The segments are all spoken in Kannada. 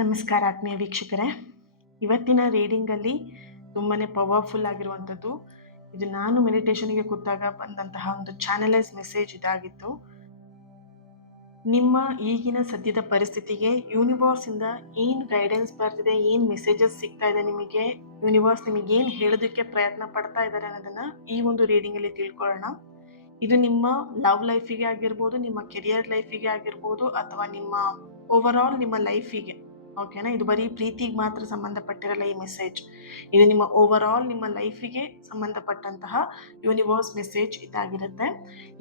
ನಮಸ್ಕಾರ ಆತ್ಮೀಯ ವೀಕ್ಷಕರೇ. ಇವತ್ತಿನ ರೀಡಿಂಗಲ್ಲಿ ತುಂಬಾ ಪವರ್ಫುಲ್ ಆಗಿರುವಂಥದ್ದು. ಇದು ನಾನು ಮೆಡಿಟೇಷನ್ಗೆ ಕೂತಾಗ ಬಂದಂತಹ ಒಂದು ಚಾನಲೈಸ್ ಮೆಸೇಜ್ ಇದಾಗಿತ್ತು. ನಿಮ್ಮ ಈಗಿನ ಸದ್ಯದ ಪರಿಸ್ಥಿತಿಗೆ ಯೂನಿವರ್ಸಿಂದ ಏನು ಗೈಡೆನ್ಸ್ ಬರ್ತಿದೆ, ಏನು ಮೆಸೇಜಸ್ ಸಿಗ್ತಾ ಇದೆ ನಿಮಗೆ, ಯೂನಿವರ್ಸ್ ನಿಮಗೆ ಏನು ಹೇಳೋದಕ್ಕೆ ಪ್ರಯತ್ನ ಪಡ್ತಾ ಇದ್ದಾರೆ ಅನ್ನೋದನ್ನು ಈ ಒಂದು ರೀಡಿಂಗಲ್ಲಿ ತಿಳ್ಕೊಳ್ಳೋಣ. ಇದು ನಿಮ್ಮ ಲವ್ ಲೈಫಿಗೆ ಆಗಿರ್ಬೋದು, ನಿಮ್ಮ ಕೆರಿಯರ್ ಲೈಫಿಗೆ ಆಗಿರ್ಬೋದು, ಅಥವಾ ನಿಮ್ಮ ಓವರ್ ಆಲ್ ನಿಮ್ಮ ಲೈಫಿಗೆ. ಓಕೆನಾ? ಇದು ಬರೀ ಪ್ರೀತಿಗೆ ಮಾತ್ರ ಸಂಬಂಧಪಟ್ಟಿರಲ್ಲ ಈ ಮೆಸೇಜ್. ಇದು ನಿಮ್ಮ ಓವರ್ ಆಲ್ ನಿಮ್ಮ ಲೈಫಿಗೆ ಸಂಬಂಧಪಟ್ಟಂತಹ ಯೂನಿವರ್ಸ್ ಮೆಸೇಜ್ ಇದಾಗಿರುತ್ತೆ.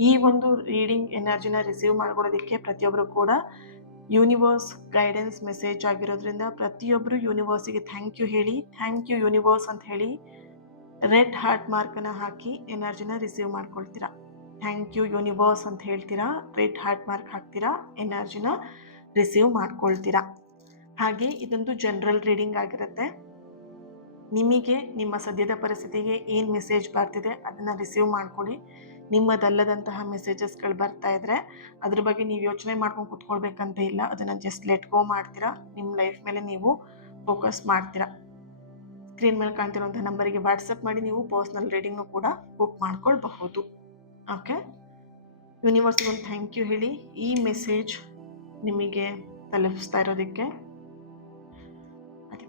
ಈ ಒಂದು ರೀಡಿಂಗ್ ಎನರ್ಜಿನ ರಿಸೀವ್ ಮಾಡ್ಕೊಳ್ಳೋದಕ್ಕೆ ಪ್ರತಿಯೊಬ್ಬರು ಕೂಡ ಯೂನಿವರ್ಸ್ ಗೈಡೆನ್ಸ್ ಮೆಸೇಜ್ ಆಗಿರೋದ್ರಿಂದ ಪ್ರತಿಯೊಬ್ಬರು ಯೂನಿವರ್ಸಿಗೆ ಥ್ಯಾಂಕ್ ಯು ಹೇಳಿ, ಥ್ಯಾಂಕ್ ಯು ಯೂನಿವರ್ಸ್ ಅಂತ ಹೇಳಿ ರೆಡ್ ಹಾರ್ಟ್ ಮಾರ್ಕನ್ನು ಹಾಕಿ ಎನರ್ಜಿನ ರಿಸೀವ್ ಮಾಡ್ಕೊಳ್ತೀರಾ. ಥ್ಯಾಂಕ್ ಯು ಯೂನಿವರ್ಸ್ ಅಂತ ಹೇಳ್ತೀರಾ, ರೆಡ್ ಹಾರ್ಟ್ ಮಾರ್ಕ್ ಹಾಕ್ತೀರಾ, ಎನರ್ಜಿನ ರಿಸೀವ್ ಮಾಡ್ಕೊಳ್ತೀರಾ. ಹಾಗೆ ಇದೊಂದು ಜನರಲ್ ರೀಡಿಂಗ್ ಆಗಿರುತ್ತೆ. ನಿಮಗೆ ನಿಮ್ಮ ಸದ್ಯದ ಪರಿಸ್ಥಿತಿಗೆ ಏನು ಮೆಸೇಜ್ ಬರ್ತಿದೆ ಅದನ್ನು ರಿಸೀವ್ ಮಾಡ್ಕೊಳ್ಳಿ. ನಿಮ್ಮದಲ್ಲದಂತಹ ಮೆಸೇಜಸ್ಗಳು ಬರ್ತಾ ಇದ್ರೆ ಅದ್ರ ಬಗ್ಗೆ ನೀವು ಯೋಚನೆ ಮಾಡ್ಕೊಂಡು ಕೂತ್ಕೊಳ್ಬೇಕಂತ ಇಲ್ಲ. ಅದನ್ನು ಜಸ್ಟ್ ಲೆಟ್ ಗೋ ಮಾಡ್ತೀರಾ. ನಿಮ್ಮ ಲೈಫ್ ಮೇಲೆ ನೀವು ಫೋಕಸ್ ಮಾಡ್ತೀರಾ. ಸ್ಕ್ರೀನ್ ಮೇಲೆ ಕಾಣ್ತಿರುವಂಥ ನಂಬರಿಗೆ ವಾಟ್ಸಪ್ ಮಾಡಿ ನೀವು ಪರ್ಸ್ನಲ್ ರೀಡಿಂಗ್ನು ಕೂಡ ಬುಕ್ ಮಾಡ್ಕೊಳ್ಬಹುದು. ಓಕೆ, ಯೂನಿವರ್ಸ್ಗೆ ಒಂದು ಥ್ಯಾಂಕ್ ಯು ಹೇಳಿ ಈ ಮೆಸೇಜ್ ನಿಮಗೆ ತಲುಪಿಸ್ತಾ ಇರೋದಕ್ಕೆ.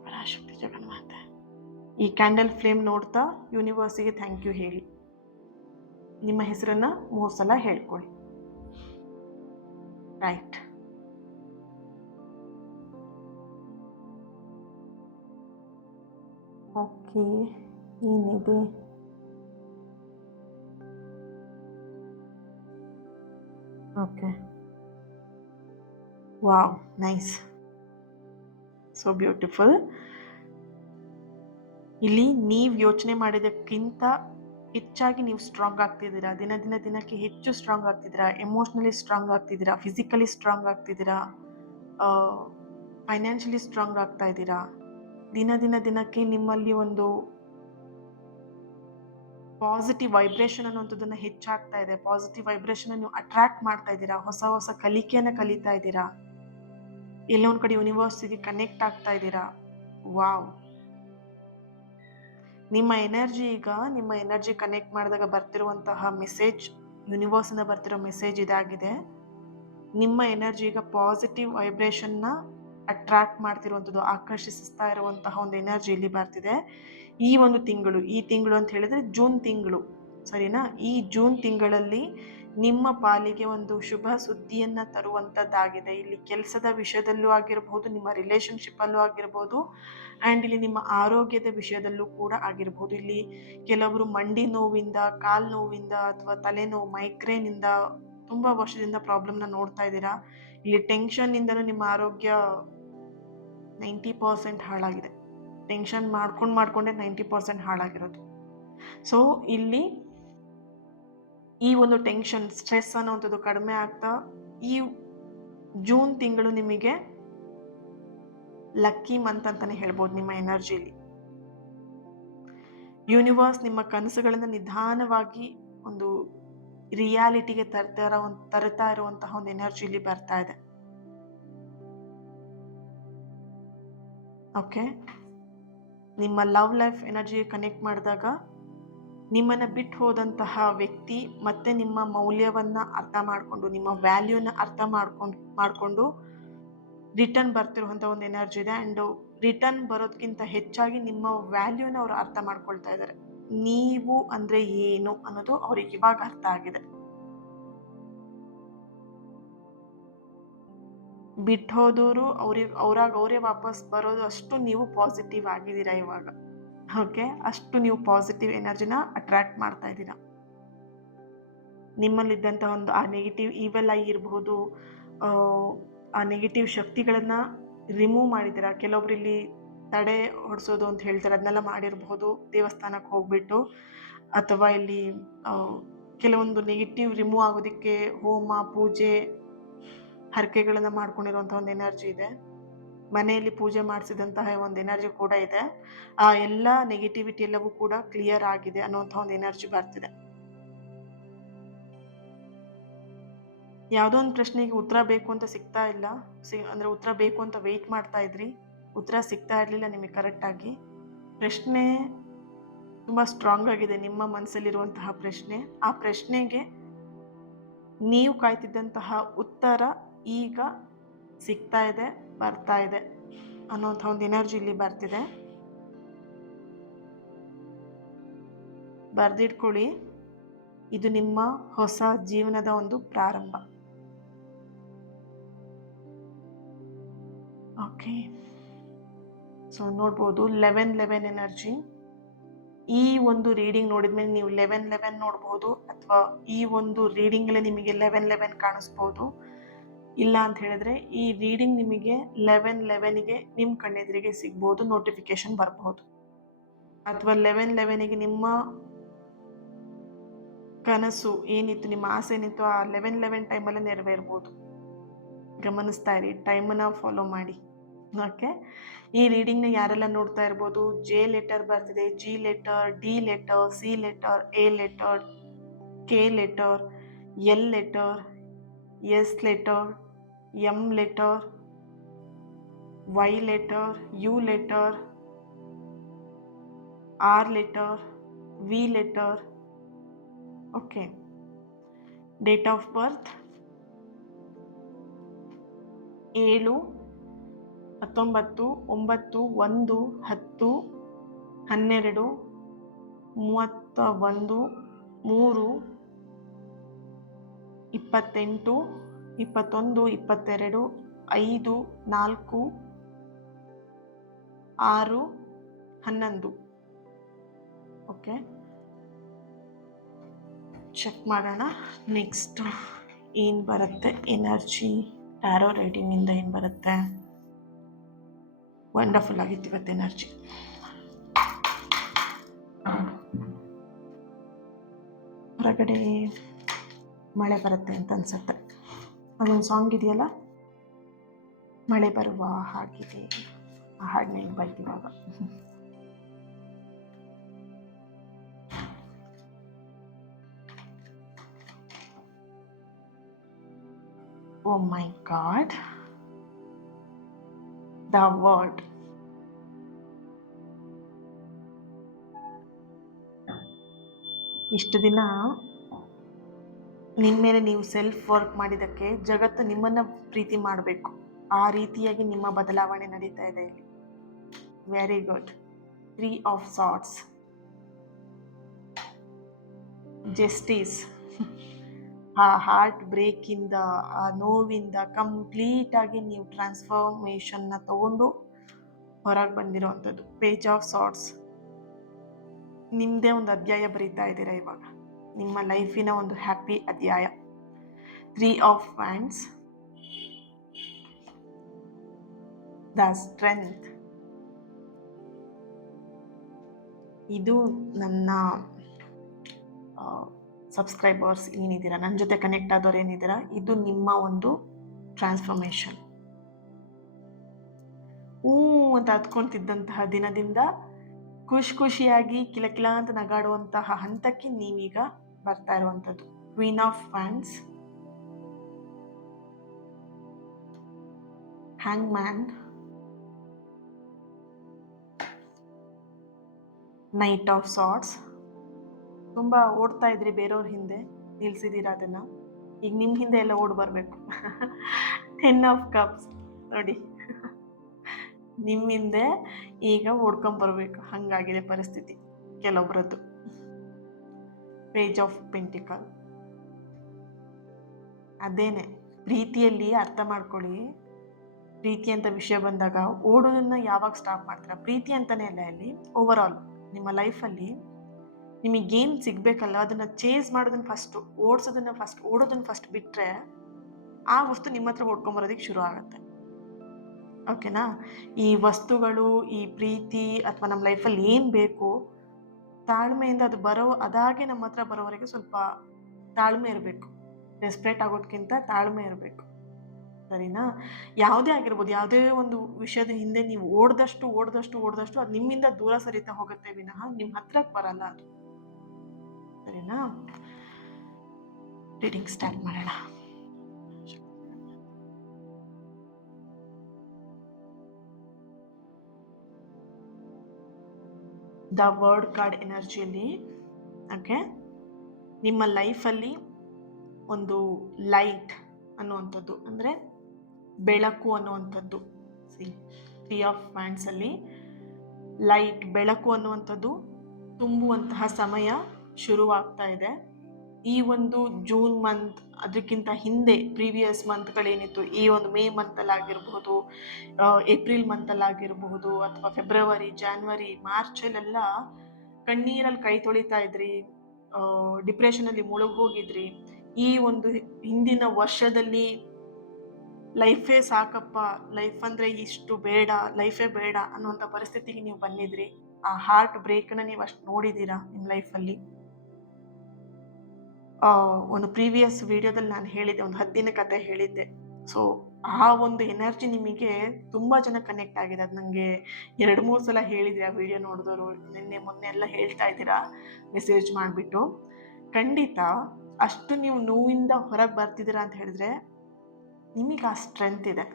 ಪರಾಶಕ್ತಿ ಜಗನ್ಮಾತೆ, ಈ ಕ್ಯಾಂಡಲ್ ಫ್ಲೇಮ್ ನೋಡ್ತಾ ಯೂನಿವರ್ಸಿಗೆ ಥ್ಯಾಂಕ್ ಯು ಹೇಳಿ. ನಿಮ್ಮ ಹೆಸರನ್ನ 3 ಸಲ ಹೇಳ್ಕೊಳ್ಳಿ. ರೈಟ್. ಓಕೆ, ಏನಿದೆ? Okay, wow, nice, so beautiful. ಇಲ್ಲಿ ನೀವು ಯೋಚನೆ ಮಾಡಿದಕ್ಕಿಂತ ಹೆಚ್ಚಾಗಿ ನೀವು ಸ್ಟ್ರಾಂಗ್ ಆಗ್ತಿದ್ದೀರಾ. ದಿನಕ್ಕೆ ಹೆಚ್ಚು ಸ್ಟ್ರಾಂಗ್ ಆಗ್ತಿದ್ದೀರಾ. ಎಮೋಷ್ನಲಿ ಸ್ಟ್ರಾಂಗ್ ಆಗ್ತಿದ್ದೀರಾ, ಫಿಸಿಕಲಿ ಸ್ಟ್ರಾಂಗ್ ಆಗ್ತಿದ್ದೀರಾ, ಫೈನಾನ್ಷಿಯಲಿ ಸ್ಟ್ರಾಂಗ್ ಆಗ್ತಾ ಇದ್ದೀರಾ. ದಿನಕ್ಕೆ ನಿಮ್ಮಲ್ಲಿ ಒಂದು ಪಾಸಿಟಿವ್ ವೈಬ್ರೇಷನ್ ಅನ್ನುವಂಥದ್ದನ್ನು ಹೆಚ್ಚಾಗ್ತಾ ಇದೆ. ಪಾಸಿಟಿವ್ ವೈಬ್ರೇಷನ್ ನೀವು ಅಟ್ರಾಕ್ಟ್ ಮಾಡ್ತಾ ಇದ್ದೀರಾ. ಹೊಸ ಕಲಿಕೆಯನ್ನು ಕಲಿತಾ ಇದ್ದೀರಾ. ಎಲ್ಲೋ ಒಂದು ಕಡೆ ಯೂನಿವರ್ಸಿಗೆ ಕನೆಕ್ಟ್ ಆಗ್ತಾ ಇದ್ದೀರಾ. ವಾವ್. ನಿಮ್ಮ ಎನರ್ಜಿ ಕನೆಕ್ಟ್ ಮಾಡಿದಾಗ ಬರ್ತಿರುವಂತಹ ಮೆಸೇಜ್, ಯೂನಿವರ್ಸಿಂದ ಬರ್ತಿರೋ ಮೆಸೇಜ್ ಇದಾಗಿದೆ. ನಿಮ್ಮ ಎನರ್ಜಿ ಈಗ ಪಾಸಿಟಿವ್ ವೈಬ್ರೇಷನ್ನ ಅಟ್ರಾಕ್ಟ್ ಮಾಡ್ತಿರುವಂಥದ್ದು, ಆಕರ್ಷಿಸ್ತಾ ಇರುವಂತಹ ಒಂದು ಎನರ್ಜಿ ಇಲ್ಲಿ ಬರ್ತಿದೆ. ಈ ತಿಂಗಳು ಅಂತ ಹೇಳಿದ್ರೆ ಜೂನ್ ತಿಂಗಳು, ಸರಿನಾ? ಈ ಜೂನ್ ತಿಂಗಳಲ್ಲಿ ನಿಮ್ಮ ಪಾಲಿಗೆ ಒಂದು ಶುಭ ಸುದ್ದಿಯನ್ನು ತರುವಂಥದ್ದಾಗಿದೆ. ಇಲ್ಲಿ ಕೆಲಸದ ವಿಷಯದಲ್ಲೂ ಆಗಿರ್ಬೋದು, ನಿಮ್ಮ ರಿಲೇಷನ್ಶಿಪ್ಪಲ್ಲೂ ಆಗಿರ್ಬೋದು, ಆ್ಯಂಡ್ ಇಲ್ಲಿ ನಿಮ್ಮ ಆರೋಗ್ಯದ ವಿಷಯದಲ್ಲೂ ಕೂಡ ಆಗಿರ್ಬೋದು. ಇಲ್ಲಿ ಕೆಲವರು ಮಂಡಿ ನೋವಿಂದ, ಕಾಲು ನೋವಿಂದ ಅಥವಾ ತಲೆನೋವು, ಮೈಗ್ರೇನಿಂದ ತುಂಬ ವರ್ಷದಿಂದ ಪ್ರಾಬ್ಲಮ್ನ ನೋಡ್ತಾ ಇದ್ದೀರಾ. ಇಲ್ಲಿ ಟೆನ್ಷನ್ನಿಂದನೂ ನಿಮ್ಮ ಆರೋಗ್ಯ 90% ಹಾಳಾಗಿದೆ. ಟೆನ್ಷನ್ ಮಾಡ್ಕೊಂಡೇ 90% ಹಾಳಾಗಿರೋದು. ಸೊ ಇಲ್ಲಿ ಈ ಒಂದು ಟೆನ್ಷನ್, ಸ್ಟ್ರೆಸ್ ಅನ್ನೋವಂಥದ್ದು ಕಡಿಮೆ ಆಗ್ತಾ ಈ ಜೂನ್ ತಿಂಗಳು ನಿಮಗೆ ಲಕ್ಕಿ ಮಂತ್ ಅಂತಾನೆ ಹೇಳ್ಬೋದು. ನಿಮ್ಮ ಎನರ್ಜಿಲಿ ಯೂನಿವರ್ಸ್ ನಿಮ್ಮ ಕನಸುಗಳನ್ನು ನಿಧಾನವಾಗಿ ಒಂದು ರಿಯಾಲಿಟಿಗೆ ತರ್ತಾ ಇರುವಂತಹ ಒಂದು ಎನರ್ಜಿಲಿ ಬರ್ತಾ ಇದೆ. ಓಕೆ, ನಿಮ್ಮ ಲವ್ ಲೈಫ್ ಎನರ್ಜಿಗೆ ಕನೆಕ್ಟ್ ಮಾಡಿದಾಗ ನಿಮ್ಮನ್ನು ಬಿಟ್ಟು ಹೋದಂತಹ ವ್ಯಕ್ತಿ ಮತ್ತೆ ನಿಮ್ಮ ಮೌಲ್ಯವನ್ನ ಅರ್ಥ ಮಾಡಿಕೊಂಡು, ನಿಮ್ಮ ವ್ಯಾಲ್ಯೂನ ಅರ್ಥ ಮಾಡಿಕೊಂಡು ರಿಟರ್ನ್ ಬರ್ತಿರುವಂಥ ಒಂದು ಎನರ್ಜಿ ಇದೆ. ಆ್ಯಂಡ್ ರಿಟರ್ನ್ ಬರೋದಕ್ಕಿಂತ ಹೆಚ್ಚಾಗಿ ನಿಮ್ಮ ವ್ಯಾಲ್ಯೂನ ಅವರು ಅರ್ಥ ಮಾಡ್ಕೊಳ್ತಾ ಇದ್ದಾರೆ. ನೀವು ಅಂದರೆ ಏನು ಅನ್ನೋದು ಅವ್ರಿಗೆ ಇವಾಗ ಅರ್ಥ ಆಗಿದೆ. ಬಿಟ್ಟು ಹೋದವರು ಅವರೇ ವಾಪಸ್ ಬರೋದು, ಅಷ್ಟು ನೀವು ಪಾಸಿಟಿವ್ ಆಗಿದ್ದೀರಾ ಇವಾಗ. ಓಕೆ, ಅಷ್ಟು ನೀವು ಪಾಸಿಟಿವ್ ಎನರ್ಜಿನ ಅಟ್ರಾಕ್ಟ್ ಮಾಡ್ತಾ ಇದ್ದೀರಾ. ನಿಮ್ಮಲ್ಲಿದ್ದಂಥ ಒಂದು ಆ ನೆಗೆಟಿವ್ ಈವೆಲ್ ಆಗಿರ್ಬೋದು, ಆ ನೆಗೆಟಿವ್ ಶಕ್ತಿಗಳನ್ನು ರಿಮೂವ್ ಮಾಡಿದ್ದೀರಾ. ಕೆಲವೊಬ್ರು ಇಲ್ಲಿ ತಡೆ ಹೊಡಿಸೋದು ಅಂತ ಹೇಳ್ತಾರೆ, ಅದನ್ನೆಲ್ಲ ಮಾಡಿರಬಹುದು ದೇವಸ್ಥಾನಕ್ಕೆ ಹೋಗ್ಬಿಟ್ಟು. ಅಥವಾ ಇಲ್ಲಿ ಕೆಲವೊಂದು ನೆಗೆಟಿವ್ ರಿಮೂವ್ ಆಗೋದಕ್ಕೆ ಹೋಮ, ಪೂಜೆ, ಹರಕೆಗಳನ್ನು ಮಾಡ್ಕೊಂಡಿರುವಂಥ ಒಂದು ಎನರ್ಜಿ ಇದೆ. ಮನೆಯಲ್ಲಿ ಪೂಜೆ ಮಾಡಿಸಿದಂತಹ ಒಂದು ಎನರ್ಜಿ ಕೂಡ ಇದೆ. ಆ ಎಲ್ಲ ನೆಗೆಟಿವಿಟಿ ಎಲ್ಲವೂ ಕೂಡ ಕ್ಲಿಯರ್ ಆಗಿದೆ ಅನ್ನುವಂಥ ಒಂದು ಎನರ್ಜಿ ಬರ್ತಿದೆ. ಯಾವುದೋ ಒಂದು ಪ್ರಶ್ನೆಗೆ ಉತ್ತರ ಬೇಕು ಅಂತ ಸಿಗ್ತಾ ಇಲ್ಲ, ಅಂದರೆ ಉತ್ತರ ಬೇಕು ಅಂತ ವೆಯ್ಟ್ ಮಾಡ್ತಾ ಇದ್ರಿ, ಉತ್ತರ ಸಿಗ್ತಾ ಇರಲಿಲ್ಲ ನಿಮಗೆ ಕರೆಕ್ಟಾಗಿ. ಪ್ರಶ್ನೆ ತುಂಬ ಸ್ಟ್ರಾಂಗ್ ಆಗಿದೆ, ನಿಮ್ಮ ಮನಸ್ಸಲ್ಲಿರುವಂತಹ ಪ್ರಶ್ನೆ. ಆ ಪ್ರಶ್ನೆಗೆ ನೀವು ಕಾಯ್ತಿದ್ದಂತಹ ಉತ್ತರ ಈಗ ಸಿಗ್ತಾ ಇದೆ, ಬರ್ತಾ ಇದೆ ಅನ್ನೋಂಥ ಒಂದು ಎನರ್ಜಿ ಇಲ್ಲಿ ಬರ್ತಿದೆ. ಬರ್ದಿಟ್ಕೊಳ್ಳಿ, ಇದು ನಿಮ್ಮ ಹೊಸ ಜೀವನದ ಒಂದು ಪ್ರಾರಂಭ. ಓಕೆ, ಸೊ ನೋಡ್ಬೋದು 11 ಎನರ್ಜಿ. ಈ ಒಂದು ರೀಡಿಂಗ್ ನೋಡಿದ್ಮೇಲೆ ನೀವು 11 ನೋಡ್ಬೋದು, ಅಥವಾ ಈ ಒಂದು ರೀಡಿಂಗಲ್ಲೇ ನಿಮಗೆ 11 ಕಾಣಿಸ್ಬೋದು. ಇಲ್ಲ ಅಂತ ಹೇಳಿದ್ರೆ ಈ ರೀಡಿಂಗ್ ನಿಮಗೆ 11ಗೆ ನಿಮ್ಮ ಕಣ್ಣೆದುರಿಗೆ ಸಿಗ್ಬೋದು, ನೋಟಿಫಿಕೇಶನ್ ಬರ್ಬೋದು. ಅಥವಾ 11ಗೆ ನಿಮ್ಮ ಕನಸು ಏನಿತ್ತು, ನಿಮ್ಮ ಆಸೆ ಏನಿತ್ತು, ಆ 11 ಟೈಮಲ್ಲೇ ನೆರವೇರ್ಬೋದು. ಗಮನಿಸ್ತಾ ಇರಿ, ಟೈಮನ್ನು ಫಾಲೋ ಮಾಡಿ. ಓಕೆ, ಈ ರೀಡಿಂಗ್ನ ಯಾರೆಲ್ಲ ನೋಡ್ತಾ ಇರ್ಬೋದು, ಜೆ ಲೆಟರ್ ಬರ್ತಿದೆ, G letter, D letter, C letter, A letter, K letter, L letter, S letter, M letter, Y letter, U letter, R letter, V letter. Okay, date of birth 7, 19, 9, 1, 10, 12, 31, 3, 28, 21, 22, 5, 4, 6, 11. Okay, check ಮಾಡೋಣ ನೆಕ್ಸ್ಟ್ ಏನು ಬರುತ್ತೆ ಎನರ್ಜಿ. ಟ್ಯಾರೋ ರೈಟಿಂಗಿಂದ ಏನು ಬರುತ್ತೆ. ವಂಡರ್ಫುಲ್ ಆಗಿತ್ತು ಇವತ್ತು ಎನರ್ಜಿ. ಹೊರಗಡೆ ಮಳೆ ಬರುತ್ತೆ ಅಂತ ಅನ್ಸುತ್ತೆ. ಅದೊಂದು ಸಾಂಗ್ ಇದೆಯಲ್ಲ, ಮಳೆ ಬರುವ ಹಾಗಿದೆ, ಆ ಹಾಡನ್ನ ಏನು ಬೈತಿವಾಗ. ಓ ಮೈ ಗಾಡ್, the word. ಇಷ್ಟು ದಿನ ನಿಮ್ಮ ಮೇಲೆ ನೀವು ಸೆಲ್ಫ್ ವರ್ಕ್ ಮಾಡಿದ್ದಕ್ಕೆ ಜಗತ್ತು ನಿಮ್ಮನ್ನು ಪ್ರೀತಿ ಮಾಡಬೇಕು, ಆ ರೀತಿಯಾಗಿ ನಿಮ್ಮ ಬದಲಾವಣೆ ನಡೀತಾ ಇದೆ ಇಲ್ಲಿ. Very good. 3 of Swords, justice. ಆ ಹಾರ್ಟ್ ಬ್ರೇಕಿಂದ, ಆ ನೋವಿಂದ ಕಂಪ್ಲೀಟಾಗಿ ನೀವು ಟ್ರಾನ್ಸ್ಫಾರ್ಮೇಷನ್ನ ತಗೊಂಡು ಹೊರಗೆ ಬಂದಿರೋವಂಥದ್ದು. ಪೇಜ್ ಆಫ್ ಸಾರ್ಟ್ಸ್, ನಿಮ್ಮದೇ ಒಂದು ಅಧ್ಯಾಯ ಬರೀತಾ ಇದ್ದೀರಾ ಇವಾಗ, ನಿಮ್ಮ ಲೈಫಿನ ಒಂದು ಹ್ಯಾಪಿ ಅಧ್ಯಾಯ. 3 of Wands, ದ ಸ್ಟ್ರೆಂತ್. ಇದು ನನ್ನ ಸಬ್ಸ್ಕ್ರೈಬರ್ಸ್ ಏನಿದ್ದೀರಾ, ನನ್ನ ಜೊತೆ ಕನೆಕ್ಟ್ ಆದವ್ರು ಏನಿದ್ದೀರಾ, ಇದು ನಿಮ್ಮ ಒಂದು ಟ್ರಾನ್ಸ್ಫಾರ್ಮೇಷನ್. ಅಂತ ಹತ್ಕೊಂತಿದ್ದಂತಹ ದಿನದಿಂದ ಖುಷಿಯಾಗಿ ಕಿಲಕಿಲ ಅಂತ ನಗಾಡುವಂತಹ ಹಂತಕ್ಕೆ ನೀವೀಗ ಬರ್ತಾ ಇರುವಂಥದ್ದು. Queen of wands, hang man, knight of swords. ತುಂಬ ಓಡ್ತಾ ಇದ್ರಿ ಬೇರೆಯವ್ರ ಹಿಂದೆ, ನಿಲ್ಸಿದ್ದೀರಾ ಅದನ್ನು, ಈಗ ನಿಮ್ಮ ಹಿಂದೆ ಎಲ್ಲ ಓಡ್ ಬರಬೇಕು. 10 of Cups ನೋಡಿ, ನಿಮ್ಮ ಹಿಂದೆ ಈಗ ಓಡ್ಕೊಂಬರ್ಬೇಕು, ಹಾಗಾಗಿದೆ ಪರಿಸ್ಥಿತಿ ಕೆಲವೊಬ್ಬರದ್ದು. ಪೇಜ್ ಆಫ್ ಪೆಂಟಿಕಲ್, ಅದೇನೆ ಪ್ರೀತಿಯಲ್ಲಿ ಅರ್ಥ ಮಾಡ್ಕೊಳ್ಳಿ. ಪ್ರೀತಿ ಅಂತ ವಿಷಯ ಬಂದಾಗ ಓಡೋದನ್ನ ಯಾವಾಗ ಸ್ಟಾಪ್ ಮಾಡ್ತೀರಾ? ಪ್ರೀತಿ ಅಂತಲೇ ಅಲ್ಲ, ಇಲ್ಲಿ ಓವರ್ ಆಲ್ ನಿಮ್ಮ ಲೈಫಲ್ಲಿ ನಿಮಗೇನು ಸಿಗಬೇಕಲ್ಲ ಅದನ್ನು ಚೇಸ್ ಮಾಡೋದನ್ನ ಫಸ್ಟು, ಓಡೋದನ್ನು ಫಸ್ಟ್ ಬಿಟ್ಟರೆ ಆ ವಸ್ತು ನಿಮ್ಮ ಹತ್ರ ಓಡ್ಕೊಂಬರೋದಕ್ಕೆ ಶುರು ಆಗುತ್ತೆ. ಓಕೆನಾ? ಈ ವಸ್ತುಗಳು, ಈ ಪ್ರೀತಿ ಅಥವಾ ನಮ್ಮ ಲೈಫಲ್ಲಿ ಏನು ಬೇಕು, ತಾಳ್ಮೆಯಿಂದ ಅದು ಅದಾಗೆ ನಮ್ಮ ಹತ್ರ ಬರೋವರೆಗೆ ಸ್ವಲ್ಪ ತಾಳ್ಮೆ ಇರಬೇಕು. ಡೆಸ್ಪ್ರೇಟ್ ಆಗೋದಕ್ಕಿಂತ ತಾಳ್ಮೆ ಇರಬೇಕು, ಸರಿನಾ? ಯಾವುದೇ ಆಗಿರ್ಬೋದು, ಯಾವುದೇ ಒಂದು ವಿಷಯದ ಹಿಂದೆ ನೀವು ಓಡ್ದಷ್ಟು ಅದು ನಿಮ್ಮಿಂದ ದೂರ ಸರಿತಾ ಹೋಗುತ್ತೆ ವಿನಃ ನಿಮ್ಮ ಹತ್ರಕ್ಕೆ ಬರಲ್ಲ ಅದು, ಸರಿನಾ? ರೀಡಿಂಗ್ ಸ್ಟಾರ್ಟ್ ಮಾಡೋಣ. ದ ವರ್ಡ್ ಕಾರ್ಡ್ ಎನರ್ಜಿಯಲ್ಲಿ ಓಕೆ, ನಿಮ್ಮ ಲೈಫಲ್ಲಿ ಒಂದು ಲೈಟ್ ಅನ್ನುವಂಥದ್ದು, ಅಂದರೆ ಬೆಳಕು ಅನ್ನುವಂಥದ್ದು. ಸಿ 3 ಆಫ್ ವ್ಯಾಂಡ್ಸ್ ಅಲ್ಲಿ ಲೈಟ್, ಬೆಳಕು ಅನ್ನುವಂಥದ್ದು ತುಂಬುವಂತಹ ಸಮಯ ಶುರುವಾಗ್ತಾ ಇದೆ. ಈ ಒಂದು ಜೂನ್ ಮಂತ್, ಅದಕ್ಕಿಂತ ಹಿಂದೆ ಪ್ರೀವಿಯಸ್ ಮಂತ್ಗಳೇನಿತ್ತು, ಈ ಒಂದು ಮೇ ಮಂತಲ್ಲಾಗಿರಬಹುದು, ಏಪ್ರಿಲ್ ಮಂತಲ್ಲಾಗಿರಬಹುದು, ಅಥವಾ ಫೆಬ್ರವರಿ, ಜಾನ್ವರಿ, ಮಾರ್ಚಲ್ಲೆಲ್ಲ ಕಣ್ಣೀರಲ್ಲಿ ಕೈ ತೊಳಿತಾ ಇದ್ರಿ, ಡಿಪ್ರೆಷನಲ್ಲಿ ಮುಳುಗೋಗಿದ್ರಿ. ಈ ಒಂದು ಹಿಂದಿನ ವರ್ಷದಲ್ಲಿ ಲೈಫೇ ಸಾಕಪ್ಪ, ಲೈಫ್ ಅಂದರೆ ಇಷ್ಟು ಬೇಡ, ಲೈಫೇ ಬೇಡ ಅನ್ನುವಂಥ ಪರಿಸ್ಥಿತಿಗೆ ನೀವು ಬಂದಿದ್ರಿ. ಆ ಹಾರ್ಟ್ ಬ್ರೇಕ್ನ ನೀವು ಅಷ್ಟು ನೋಡಿದ್ದೀರಾ ನಿಮ್ಮ ಲೈಫಲ್ಲಿ. ಒಂದು ಪ್ರೀವಿಯಸ್ ವಿಡಿಯೋದಲ್ಲಿ ನಾನು ಹೇಳಿದ್ದೆ, ಒಂದು ಹದ್ದಿನ ಕತೆ ಹೇಳಿದ್ದೆ. ಸೊ ಆ ಒಂದು ಎನರ್ಜಿ ನಿಮಗೆ ತುಂಬ ಜನ ಕನೆಕ್ಟ್ ಆಗಿದೆ. ಅದು ನನಗೆ 2-3 ಸಲ ಹೇಳಿದ್ರಿ ಆ ವಿಡಿಯೋ ನೋಡಿದವರು, ನಿನ್ನೆ ಮೊನ್ನೆ ಎಲ್ಲ ಹೇಳ್ತಾ ಇದ್ದೀರಾ ಮೆಸೇಜ್ ಮಾಡಿಬಿಟ್ಟು. ಖಂಡಿತ ಅಷ್ಟು ನೀವು ನೋವಿಂದ ಹೊರಗೆ ಬರ್ತಿದ್ದೀರಾ ಅಂತ ಹೇಳಿದ್ರೆ ನಿಮಗೆ ಆ ಸ್ಟ್ರೆಂತ್ ಇದೆ,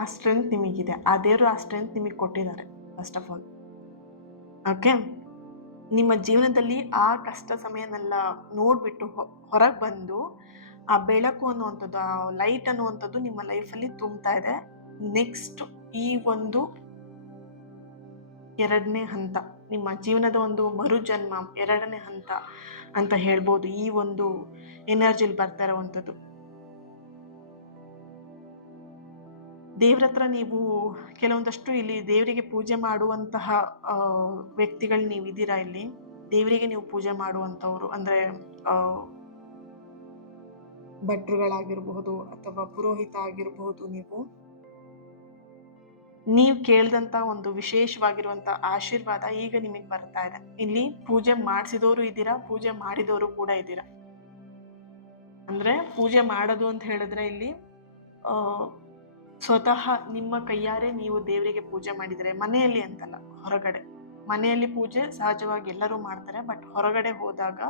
ಆ ಸ್ಟ್ರೆಂತ್ ನಿಮಗಿದೆ, ಆ ದೇವರು ಆ ಸ್ಟ್ರೆಂತ್ ನಿಮಗೆ ಕೊಟ್ಟಿದ್ದಾರೆ ಫಸ್ಟ್ ಆಫ್ ಆಲ್. ಓಕೆ, ನಿಮ್ಮ ಜೀವನದಲ್ಲಿ ಆ ಕಷ್ಟ ಸಮಯನೆಲ್ಲ ನೋಡಿಬಿಟ್ಟು ಹೊರಗೆ ಬಂದು ಆ ಬೆಳಕು ಅನ್ನುವಂಥದ್ದು, ಆ ಲೈಟ್ ಅನ್ನುವಂಥದ್ದು ನಿಮ್ಮ ಲೈಫಲ್ಲಿ ತುಂಬ್ತಾ ಇದೆ. ನೆಕ್ಸ್ಟ್ ಈ ಒಂದು 2ನೇ ಹಂತ, ನಿಮ್ಮ ಜೀವನದ ಒಂದು ಮರುಜನ್ಮ 2ನೇ ಹಂತ ಅಂತ ಹೇಳ್ಬೋದು. ಈ ಒಂದು ಎನರ್ಜಿಲಿ ಬರ್ತಾ ಇರೋವಂಥದ್ದು. ದೇವ್ರ ಹತ್ರ ನೀವು ಕೆಲವೊಂದಷ್ಟು ಇಲ್ಲಿ ದೇವರಿಗೆ ಪೂಜೆ ಮಾಡುವಂತಹ ವ್ಯಕ್ತಿಗಳು ನೀವಿದ್ದೀರಾ. ಇಲ್ಲಿ ದೇವರಿಗೆ ನೀವು ಪೂಜೆ ಮಾಡುವಂಥವ್ರು, ಅಂದರೆ ಭಟ್ರುಗಳಾಗಿರಬಹುದು ಅಥವಾ ಪುರೋಹಿತ ಆಗಿರಬಹುದು. ನೀವು ಕೇಳಿದಂಥ ಒಂದು ವಿಶೇಷವಾಗಿರುವಂಥ ಆಶೀರ್ವಾದ ಈಗ ನಿಮಗೆ ಬರ್ತಾ ಇದೆ. ಇಲ್ಲಿ ಪೂಜೆ ಮಾಡಿಸಿದವರು ಇದ್ದೀರಾ, ಪೂಜೆ ಮಾಡಿದವರು ಕೂಡ ಇದ್ದೀರಾ. ಅಂದರೆ ಪೂಜೆ ಮಾಡೋದು ಅಂತ ಹೇಳಿದ್ರೆ ಇಲ್ಲಿ ಸ್ವತಃ ನಿಮ್ಮ ಕೈಯಾರೆ ನೀವು ದೇವರಿಗೆ ಪೂಜೆ ಮಾಡಿದರೆ, ಮನೆಯಲ್ಲಿ ಅಂತಲ್ಲ, ಹೊರಗಡೆ. ಮನೆಯಲ್ಲಿ ಪೂಜೆ ಸಹಜವಾಗಿ ಎಲ್ಲರೂ ಮಾಡ್ತಾರೆ, ಬಟ್ ಹೊರಗಡೆ ಹೋದಾಗ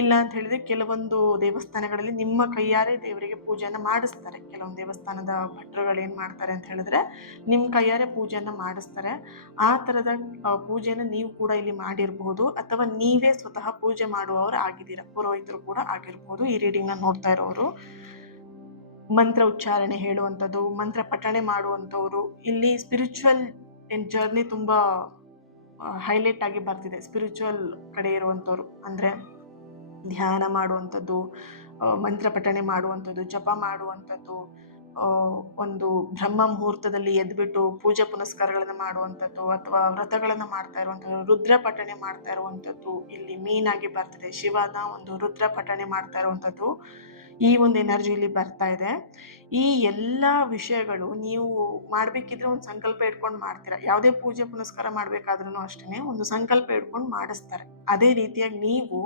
ಇಲ್ಲ ಅಂತ ಹೇಳಿದ್ರೆ ಕೆಲವೊಂದು ದೇವಸ್ಥಾನಗಳಲ್ಲಿ ನಿಮ್ಮ ಕೈಯಾರೆ ದೇವರಿಗೆ ಪೂಜೆಯನ್ನು ಮಾಡಿಸ್ತಾರೆ. ಕೆಲವೊಂದು ದೇವಸ್ಥಾನದ ಭಟ್ರುಗಳು ಏನು ಮಾಡ್ತಾರೆ ಅಂತ ಹೇಳಿದ್ರೆ ನಿಮ್ಮ ಕೈಯಾರೆ ಪೂಜೆಯನ್ನು ಮಾಡಿಸ್ತಾರೆ. ಆ ಥರದ ಪೂಜೆನ ನೀವು ಕೂಡ ಇಲ್ಲಿ ಮಾಡಿರಬಹುದು, ಅಥವಾ ನೀವೇ ಸ್ವತಃ ಪೂಜೆ ಮಾಡುವವರು ಆಗಿದ್ದೀರಾ, ಪುರೋಹಿತರು ಕೂಡ ಆಗಿರ್ಬೋದು. ಈ ರೀಡಿಂಗ್ನ ನೋಡ್ತಾ ಇರೋರು ಮಂತ್ರ ಉಚ್ಚಾರಣೆ ಹೇಳುವಂಥದ್ದು, ಮಂತ್ರ ಪಠಣೆ ಮಾಡುವಂಥವ್ರು, ಇಲ್ಲಿ ಸ್ಪಿರಿಚುವಲ್ ಜರ್ನಿ ತುಂಬ ಹೈಲೈಟ್ ಆಗಿ ಬರ್ತಿದೆ. ಸ್ಪಿರಿಚುವಲ್ ಕಡೆ ಇರುವಂಥವ್ರು, ಅಂದರೆ ಧ್ಯಾನ ಮಾಡುವಂಥದ್ದು, ಮಂತ್ರ ಪಠಣೆ ಮಾಡುವಂಥದ್ದು, ಜಪ ಮಾಡುವಂಥದ್ದು, ಒಂದು ಬ್ರಹ್ಮ ಮುಹೂರ್ತದಲ್ಲಿ ಎದ್ಬಿಟ್ಟು ಪೂಜೆ ಪುನಸ್ಕಾರಗಳನ್ನು ಮಾಡುವಂಥದ್ದು, ಅಥವಾ ವ್ರತಗಳನ್ನು ಮಾಡ್ತಾ ಇರುವಂಥದ್ದು, ರುದ್ರ ಪಠಣೆ ಮಾಡ್ತಾ ಇರುವಂಥದ್ದು ಇಲ್ಲಿ ಮೇನ್ ಆಗಿ ಬರ್ತಿದೆ. ಶಿವನ ಒಂದು ರುದ್ರ ಪಠಣೆ ಮಾಡ್ತಾ ಇರುವಂಥದ್ದು ಈ ಒಂದು ಎನರ್ಜಿಲಿ ಬರ್ತಾ ಇದೆ. ಈ ಎಲ್ಲ ವಿಷಯಗಳು ನೀವು ಮಾಡಬೇಕಿದ್ರೆ ಒಂದು ಸಂಕಲ್ಪ ಇಟ್ಕೊಂಡು ಮಾಡ್ತೀರಾ. ಯಾವುದೇ ಪೂಜೆ ಪುನಸ್ಕಾರ ಮಾಡಬೇಕಾದ್ರೂ ಅಷ್ಟೇ ಒಂದು ಸಂಕಲ್ಪ ಇಟ್ಕೊಂಡು ಮಾಡಿಸ್ತಾರೆ. ಅದೇ ರೀತಿಯಾಗಿ ನೀವು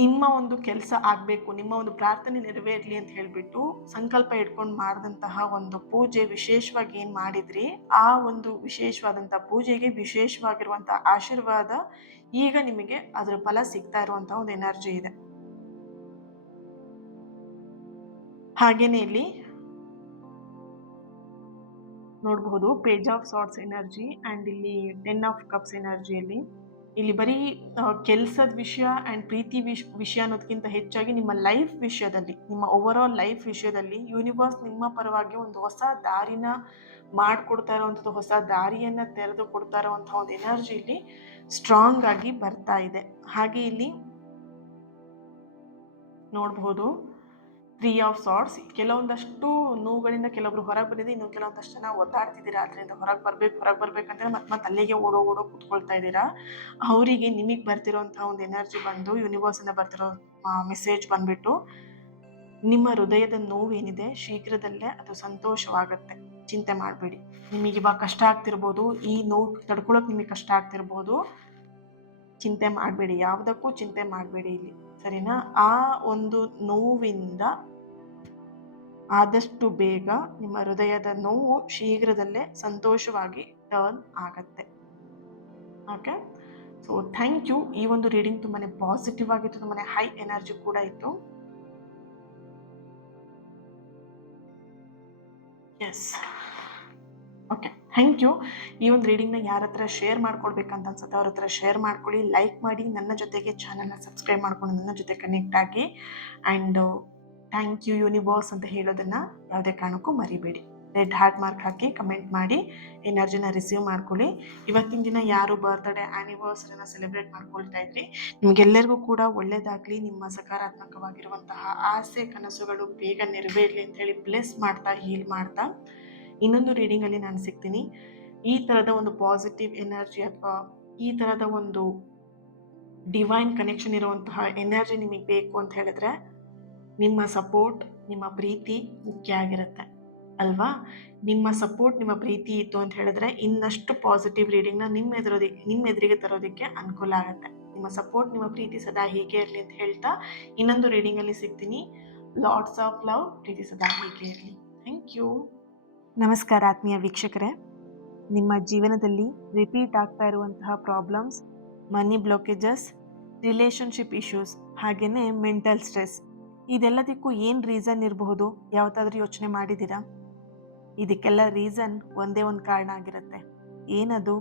ನಿಮ್ಮ ಒಂದು ಕೆಲಸ ಆಗಬೇಕು, ನಿಮ್ಮ ಒಂದು ಪ್ರಾರ್ಥನೆ ನೆರವೇರಲಿ ಅಂತ ಹೇಳಿಬಿಟ್ಟು ಸಂಕಲ್ಪ ಇಟ್ಕೊಂಡು ಮಾಡಿದಂತಹ ಒಂದು ಪೂಜೆ, ವಿಶೇಷವಾಗಿ ಏನು ಮಾಡಿದ್ರಿ ಆ ಒಂದು ವಿಶೇಷವಾದಂಥ ಪೂಜೆಗೆ ವಿಶೇಷವಾಗಿರುವಂಥ ಆಶೀರ್ವಾದ ಈಗ ನಿಮಗೆ ಅದರ ಫಲ ಸಿಗ್ತಾ ಇರುವಂಥ ಒಂದು ಎನರ್ಜಿ ಇದೆ. ಹಾಗೇನೆ ಇಲ್ಲಿ ನೋಡಬಹುದು page of swords energy and ಇಲ್ಲಿ 10 ಆಫ್ ಕಪ್ಸ್ ಎನರ್ಜಿಯಲ್ಲಿ ಇಲ್ಲಿ ಬರೀ ಕೆಲಸದ ವಿಷಯ ಆ್ಯಂಡ್ ಪ್ರೀತಿ ವಿಷಯ ಅನ್ನೋದಕ್ಕಿಂತ ಹೆಚ್ಚಾಗಿ ನಿಮ್ಮ ಲೈಫ್ ವಿಷಯದಲ್ಲಿ, ನಿಮ್ಮ ಓವರ್ ಆಲ್ ಲೈಫ್ ವಿಷಯದಲ್ಲಿ ಯೂನಿವರ್ಸ್ ನಿಮ್ಮ ಪರವಾಗಿ ಒಂದು ಹೊಸ ದಾರಿನ ಮಾಡಿಕೊಡ್ತಾ ಇರೋವಂಥದ್ದು, ಹೊಸ ದಾರಿಯನ್ನು ತೆರೆದು ಕೊಡ್ತಾ ಇರೋವಂಥ ಒಂದು ಎನರ್ಜಿ ಇಲ್ಲಿ ಸ್ಟ್ರಾಂಗ್ ಆಗಿ ಬರ್ತಾ ಇದೆ. ಹಾಗೆ ಇಲ್ಲಿ ನೋಡಬಹುದು 3 ಆಫ್ ಸಾರ್ಟ್ಸ್. ಕೆಲವೊಂದಷ್ಟು ನೋವುಗಳಿಂದ ಕೆಲವೊಬ್ರು ಹೊರಗೆ ಬಂದಿದೆ, ಇನ್ನು ಕೆಲವೊಂದಷ್ಟು ಜನ ಒದ್ದಾಡ್ತಿದ್ದೀರಾ. ಅದರಿಂದ ಹೊರಗೆ ಬರ್ಬೇಕಂದ್ರೆ ಮತ್ತೆ ಅಲ್ಲಿಗೆ ಓಡೋ ಕೂತ್ಕೊಳ್ತಾ ಇದ್ದೀರಾ. ಅವರಿಗೆ ನಿಮಗೆ ಬರ್ತಿರೋಂಥ ಒಂದು ಎನರ್ಜಿ ಬಂದು, ಯೂನಿವರ್ಸಿಂದ ಬರ್ತಿರೋ ಮೆಸೇಜ್ ಬಂದ್ಬಿಟ್ಟು, ನಿಮ್ಮ ಹೃದಯದ ನೋವೇನಿದೆ ಶೀಘ್ರದಲ್ಲೇ ಅದು ಸಂತೋಷವಾಗುತ್ತೆ, ಚಿಂತೆ ಮಾಡಬೇಡಿ. ನಿಮಗೆ ಇವಾಗ ಕಷ್ಟ ಆಗ್ತಿರ್ಬೋದು, ಈ ನೋವು ತಡ್ಕೊಳಕ್ಕೆ ನಿಮಗೆ ಕಷ್ಟ ಆಗ್ತಿರ್ಬೋದು, ಚಿಂತೆ ಮಾಡಬೇಡಿ, ಯಾವುದಕ್ಕೂ ಚಿಂತೆ ಮಾಡಬೇಡಿ ಇಲ್ಲಿ, ಸರಿನಾ? ಆ ಒಂದು ನೋವಿಂದ ಆದಷ್ಟು ಬೇಗ ನಿಮ್ಮ ಹೃದಯದ ನೋವು ಶೀಘ್ರದಲ್ಲೇ ಸಂತೋಷವಾಗಿ ಟರ್ನ್ ಆಗತ್ತೆ. Okay, so thank you. ಈ ಒಂದು ರೀಡಿಂಗ್ ತುಂಬಾ ಪಾಸಿಟಿವ್ ಆಗಿತ್ತು, ತುಂಬಾ ಹೈ ಎನರ್ಜಿ ಕೂಡ ಇತ್ತು. Yes, okay. Thank you. ಈ ಒಂದು ರೀಡಿಂಗ್ನ ಯಾರ ಹತ್ರ ಶೇರ್ ಮಾಡ್ಕೊಳ್ಬೇಕಂತ ಅನ್ಸುತ್ತೆ ಅವ್ರ ಹತ್ರ ಶೇರ್ ಮಾಡ್ಕೊಳ್ಳಿ, ಲೈಕ್ ಮಾಡಿ, ನನ್ನ ಜೊತೆಗೆ ಚಾನಲ್ನ ಸಬ್ಸ್ಕ್ರೈಬ್ ಮಾಡ್ಕೊಂಡು ನನ್ನ ಜೊತೆ ಕನೆಕ್ಟ್ ಆಗಿ. ಆ್ಯಂಡ್ ಥ್ಯಾಂಕ್ ಯು ಯೂನಿವರ್ಸ್ ಅಂತ ಹೇಳೋದನ್ನು ಯಾವುದೇ ಕಾರಣಕ್ಕೂ ಮರಿಬೇಡಿ. ರೆಡ್ ಹಾರ್ಟ್ ಮಾರ್ಕ್ ಹಾಕಿ ಕಮೆಂಟ್ ಮಾಡಿ ಎನರ್ಜಿನ ರಿಸೀವ್ ಮಾಡ್ಕೊಳ್ಳಿ. ಇವತ್ತಿನ ದಿನ ಯಾರು ಬರ್ತ್ಡೇ ಆ್ಯನಿವರ್ಸರಿನ ಸೆಲೆಬ್ರೇಟ್ ಮಾಡ್ಕೊಳ್ತಾ ಇದ್ರಿ, ನಿಮಗೆಲ್ಲರಿಗೂ ಕೂಡ ಒಳ್ಳೆಯದಾಗಲಿ. ನಿಮ್ಮ ಸಕಾರಾತ್ಮಕವಾಗಿರುವಂತಹ ಆಸೆ ಕನಸುಗಳು ಬೇಗ ನೆರವೇರಲಿ ಅಂತ ಹೇಳಿ ಬ್ಲೆಸ್ ಮಾಡ್ತಾ, ಹೀಲ್ ಮಾಡ್ತಾ ಇನ್ನೊಂದು ರೀಡಿಂಗಲ್ಲಿ ನಾನು ಸಿಗ್ತೀನಿ. ಈ ಥರದ ಒಂದು ಪಾಸಿಟಿವ್ ಎನರ್ಜಿ ಅಥವಾ ಈ ಥರದ ಒಂದು ಡಿವೈನ್ ಕನೆಕ್ಷನ್ ಇರುವಂತಹ ಎನರ್ಜಿ ನಿಮಗೆ ಬೇಕು ಅಂತ ಹೇಳಿದ್ರೆ ನಿಮ್ಮ ಸಪೋರ್ಟ್, ನಿಮ್ಮ ಪ್ರೀತಿ ಮುಖ್ಯ ಆಗಿರುತ್ತೆ ಅಲ್ವಾ? ನಿಮ್ಮ ಸಪೋರ್ಟ್, ನಿಮ್ಮ ಪ್ರೀತಿ ಇತ್ತು ಅಂತ ಹೇಳಿದ್ರೆ ಇನ್ನಷ್ಟು ಪಾಸಿಟಿವ್ ರೀಡಿಂಗ್ನ ನಿಮ್ಮ ಎದುರಿಗೆ ತರೋದಕ್ಕೆ ಅನುಕೂಲ ಆಗುತ್ತೆ. ನಿಮ್ಮ ಸಪೋರ್ಟ್, ನಿಮ್ಮ ಪ್ರೀತಿ ಸದಾ ಹೀಗೆ ಇರಲಿ ಅಂತ ಹೇಳ್ತಾ ಇನ್ನೊಂದು ರೀಡಿಂಗಲ್ಲಿ ಸಿಗ್ತೀನಿ. Lots of love. ಪ್ರೀತಿ ಸದಾ ಹೀಗೆ ಇರಲಿ. Thank you. ನಮಸ್ಕಾರ ಆತ್ಮೀಯ ವೀಕ್ಷಕರೇ. ನಿಮ್ಮ ಜೀವನದಲ್ಲಿ ರಿಪೀಟ್ ಆಗ್ತಾ ಇರುವಂತಹ problems, money blockages, relationship issues, ಹಾಗೆಯೇ ಮೆಂಟಲ್ ಸ್ಟ್ರೆಸ್, ಇದೆಲ್ಲದಕ್ಕೂ ಏನು ರೀಸನ್ ಇರಬಹುದು? ಯಾವತ್ತಾದ್ರೂ ಯೋಚನೆ ಮಾಡಿದ್ದೀರಾ? ಇದಕ್ಕೆಲ್ಲ ರೀಸನ್ ಒಂದೇ ಒಂದು ಕಾರಣ ಆಗಿರುತ್ತೆ. ಏನದು?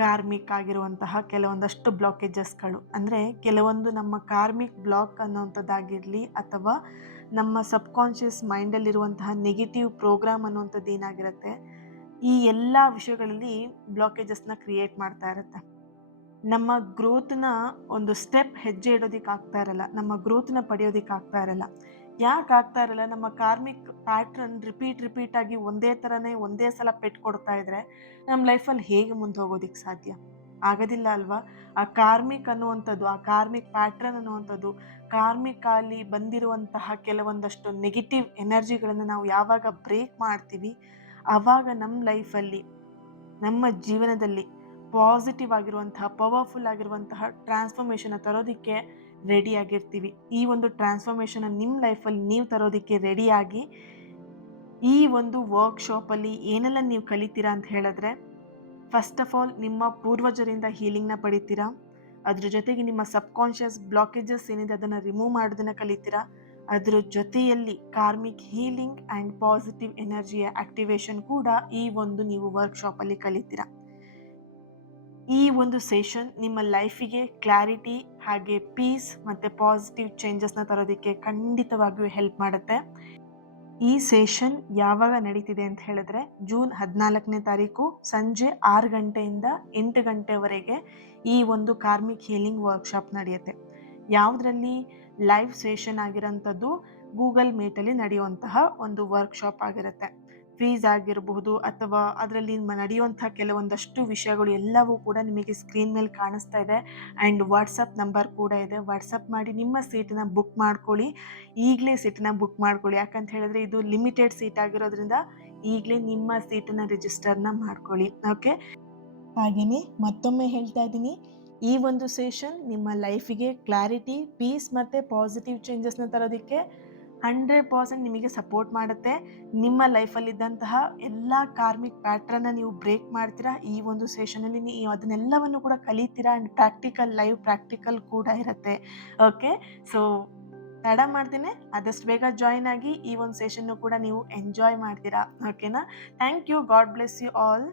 ಕಾರ್ಮಿಕ್ ಆಗಿರುವಂತಹ ಕೆಲವೊಂದಷ್ಟು ಬ್ಲಾಕೇಜಸ್ಗಳು. ಅಂದರೆ ಕೆಲವೊಂದು ನಮ್ಮ ಕಾರ್ಮಿಕ್ ಬ್ಲಾಕ್ ಅನ್ನೋವಂಥದ್ದಾಗಿರಲಿ ಅಥವಾ ನಮ್ಮ ಸಬ್ಕಾನ್ಷಿಯಸ್ ಮೈಂಡಲ್ಲಿರುವಂತಹ ನೆಗೆಟಿವ್ ಪ್ರೋಗ್ರಾಮ್ ಅನ್ನುವಂಥದ್ದು ಏನಾಗಿರುತ್ತೆ, ಈ ಎಲ್ಲ ವಿಷಯಗಳಲ್ಲಿ ಬ್ಲಾಕೇಜಸ್ನ ಕ್ರಿಯೇಟ್ ಮಾಡ್ತಾ ಇರುತ್ತೆ. ನಮ್ಮ ಗ್ರೋತ್ನ ಒಂದು ಸ್ಟೆಪ್ ಹೆಜ್ಜೆ ಇಡೋದಕ್ಕೆ ಆಗ್ತಾ ಇರಲ್ಲ, ನಮ್ಮ ಗ್ರೋತ್ನ ಪಡೆಯೋದಕ್ಕೆ ಆಗ್ತಾ ಇರಲ್ಲ. ಯಾಕೆ ಆಗ್ತಾ ಇರಲ್ಲ? ನಮ್ಮ ಕಾರ್ಮಿಕ್ ಪ್ಯಾಟ್ರನ್ ರಿಪೀಟ್ ಆಗಿ ಒಂದೇ ಥರನೇ ಒಂದೇ ಸಲ ಪೆಟ್ಟು ಕೊಡ್ತಾ ಇದ್ರೆ ನಮ್ಮ ಲೈಫಲ್ಲಿ ಹೇಗೆ ಮುಂದೆ ಹೋಗೋದಕ್ಕೆ ಸಾಧ್ಯ? ಆಗೋದಿಲ್ಲ ಅಲ್ವಾ? ಆ ಕಾರ್ಮಿಕ್ ಅನ್ನುವಂಥದ್ದು, ಆ ಕಾರ್ಮಿಕ್ ಪ್ಯಾಟ್ರನ್ ಅನ್ನುವಂಥದ್ದು, ಕಾರ್ಮಿಕಲ್ಲಿ ಬಂದಿರುವಂತಹ ಕೆಲವೊಂದಷ್ಟು ನೆಗೆಟಿವ್ ಎನರ್ಜಿಗಳನ್ನು ನಾವು ಯಾವಾಗ ಬ್ರೇಕ್ ಮಾಡ್ತೀವಿ ಆವಾಗ ನಮ್ಮ ಲೈಫಲ್ಲಿ, ನಮ್ಮ ಜೀವನದಲ್ಲಿ ಪಾಸಿಟಿವ್ ಆಗಿರುವಂತಹ, ಪವರ್ಫುಲ್ ಆಗಿರುವಂತಹ ಟ್ರಾನ್ಸ್ಫಾರ್ಮೇಷನ್ ತರೋದಕ್ಕೆ ರೆಡಿಯಾಗಿರ್ತೀವಿ. ಈ ಒಂದು ಟ್ರಾನ್ಸ್ಫಾರ್ಮೇಷನ್ ನಿಮ್ಮ ಲೈಫಲ್ಲಿ ನೀವು ತರೋದಕ್ಕೆ ರೆಡಿಯಾಗಿ ಈ ಒಂದು ವರ್ಕ್ಶಾಪಲ್ಲಿ ಏನೆಲ್ಲ ನೀವು ಕಲಿತೀರಾ ಅಂತ ಹೇಳಿದ್ರೆ, ಫಸ್ಟ್ ಆಫ್ ಆಲ್ ನಿಮ್ಮ ಪೂರ್ವಜರಿಂದ ಹೀಲಿಂಗ್ನ ಪಡಿತೀರಾ. ಅದ್ರ ಜೊತೆಗೆ ನಿಮ್ಮ ಸಬ್ಕಾನ್ಷಿಯಸ್ ಬ್ಲಾಕೇಜಸ್ ಏನಿದೆ ಅದನ್ನು ರಿಮೂವ್ ಮಾಡೋದನ್ನು ಕಲಿತೀರಾ. ಅದರ ಜೊತೆಯಲ್ಲಿ ಕಾರ್ಮಿಕ್ ಹೀಲಿಂಗ್ ಆ್ಯಂಡ್ ಪಾಸಿಟಿವ್ ಎನರ್ಜಿಯ ಆಕ್ಟಿವೇಶನ್ ಕೂಡ ಈ ಒಂದು ನೀವು ವರ್ಕ್ಶಾಪಲ್ಲಿ ಕಲಿತೀರಾ. ಈ ಒಂದು ಸೆಷನ್ ನಿಮ್ಮ ಲೈಫಿಗೆ ಕ್ಲಾರಿಟಿ ಹಾಗೆ ಪೀಸ್ ಮತ್ತು ಪಾಸಿಟಿವ್ ಚೇಂಜಸ್ನ ತರೋದಕ್ಕೆ ಖಂಡಿತವಾಗಿಯೂ ಹೆಲ್ಪ್ ಮಾಡುತ್ತೆ. ಈ ಸೆಷನ್ ಯಾವಾಗ ನಡೀತಿದೆ ಅಂತ ಹೇಳಿದ್ರೆ ಜೂನ್ 14ನೇ ತಾರೀಕು ಸಂಜೆ 6 ಗಂಟೆಯಿಂದ 8 ಗಂಟೆವರೆಗೆ ಈ ಒಂದು ಕಾರ್ಮಿಕ್ ಹೀಲಿಂಗ್ ವರ್ಕ್ಶಾಪ್ ನಡೆಯುತ್ತೆ. ಯಾವುದರಲ್ಲಿ ಲೈವ್ ಸೆಷನ್ ಆಗಿರೋಂಥದ್ದು ಗೂಗಲ್ ಮೀಟಲ್ಲಿ ನಡೆಯುವಂತಹ ಒಂದು ವರ್ಕ್ಶಾಪ್ ಆಗಿರುತ್ತೆ. ಫೀಸ್ ಆಗಿರಬಹುದು ಅಥವಾ ಅದರಲ್ಲಿ ನಡೆಯುವಂಥ ಕೆಲವೊಂದಷ್ಟು ವಿಷಯಗಳು ಎಲ್ಲವೂ ಕೂಡ ನಿಮಗೆ ಸ್ಕ್ರೀನ್ ಮೇಲೆ ಕಾಣಿಸ್ತಾ ಇದೆ. ಆ್ಯಂಡ್ ವಾಟ್ಸಪ್ ನಂಬರ್ ಕೂಡ ಇದೆ. ವಾಟ್ಸಪ್ ಮಾಡಿ ನಿಮ್ಮ ಸೀಟನ್ನ ಬುಕ್ ಮಾಡ್ಕೊಳ್ಳಿ. ಈಗಲೇ ಸೀಟನ್ನ ಬುಕ್ ಮಾಡ್ಕೊಳ್ಳಿ. ಯಾಕಂತ ಹೇಳಿದ್ರೆ ಇದು ಲಿಮಿಟೆಡ್ ಸೀಟ್ ಆಗಿರೋದ್ರಿಂದ ಈಗಲೇ ನಿಮ್ಮ ಸೀಟನ್ನ ರಿಜಿಸ್ಟರ್ನ ಮಾಡ್ಕೊಳ್ಳಿ. ಓಕೆ. ಹಾಗೆಯೇ ಮತ್ತೊಮ್ಮೆ ಹೇಳ್ತಾ ಇದ್ದೀನಿ, ಈ ಒಂದು ಸೆಷನ್ ನಿಮ್ಮ ಲೈಫಿಗೆ ಕ್ಲಾರಿಟಿ, ಪೀಸ್ ಮತ್ತು ಪಾಸಿಟಿವ್ ಚೇಂಜಸ್ನ ತರೋದಕ್ಕೆ 100% ನಿಮಗೆ ಸಪೋರ್ಟ್ ಮಾಡುತ್ತೆ. ನಿಮ್ಮ ಲೈಫಲ್ಲಿದ್ದಂತಹ ಎಲ್ಲ ಕಾರ್ಮಿಕ್ ಪ್ಯಾಟ್ರನ್ನ ನೀವು ಬ್ರೇಕ್ ಮಾಡ್ತೀರಾ. ಈ ಒಂದು ಸೆಷನಲ್ಲಿ ನೀವು ಅದನ್ನೆಲ್ಲವನ್ನು ಕೂಡ ಕಲಿತೀರಾ. ಆ್ಯಂಡ್ ಪ್ರಾಕ್ಟಿಕಲ್, ಲೈವ್ ಪ್ರಾಕ್ಟಿಕಲ್ ಕೂಡ ಇರುತ್ತೆ. ಓಕೆ. ಸೊ ತಡ ಮಾಡ್ತೀನಿ, ಆದಷ್ಟು ಬೇಗ ಜಾಯಿನ್ ಆಗಿ ಈ ಒಂದು ಸೆಷನ್ನು ಕೂಡ ನೀವು ಎಂಜಾಯ್ ಮಾಡ್ತೀರಾ. ಓಕೆನಾ? Thank you. God bless you all.